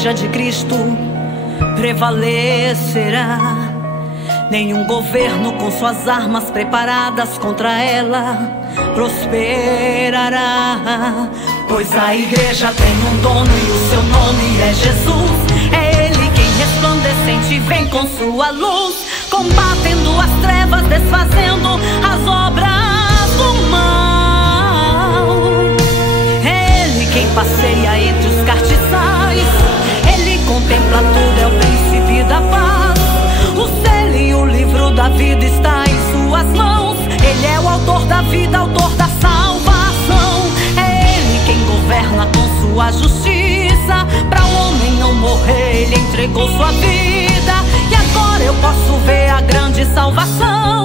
Igreja de Cristo prevalecerá. Nenhum governo com suas armas preparadas contra ela prosperará. Pois a igreja tem um dono e o seu nome é Jesus. É Ele quem resplandecente vem com sua luz, combatendo as trevas, desfazendo as obras do mal. É Ele quem passeia entre os cartiçais. Ele contempla tudo, é o príncipe da paz. O selo e o livro da vida está em suas mãos. Ele é o autor da vida, autor da salvação. É Ele quem governa com sua justiça. Para o homem não morrer, Ele entregou sua vida. E agora eu posso ver a grande salvação.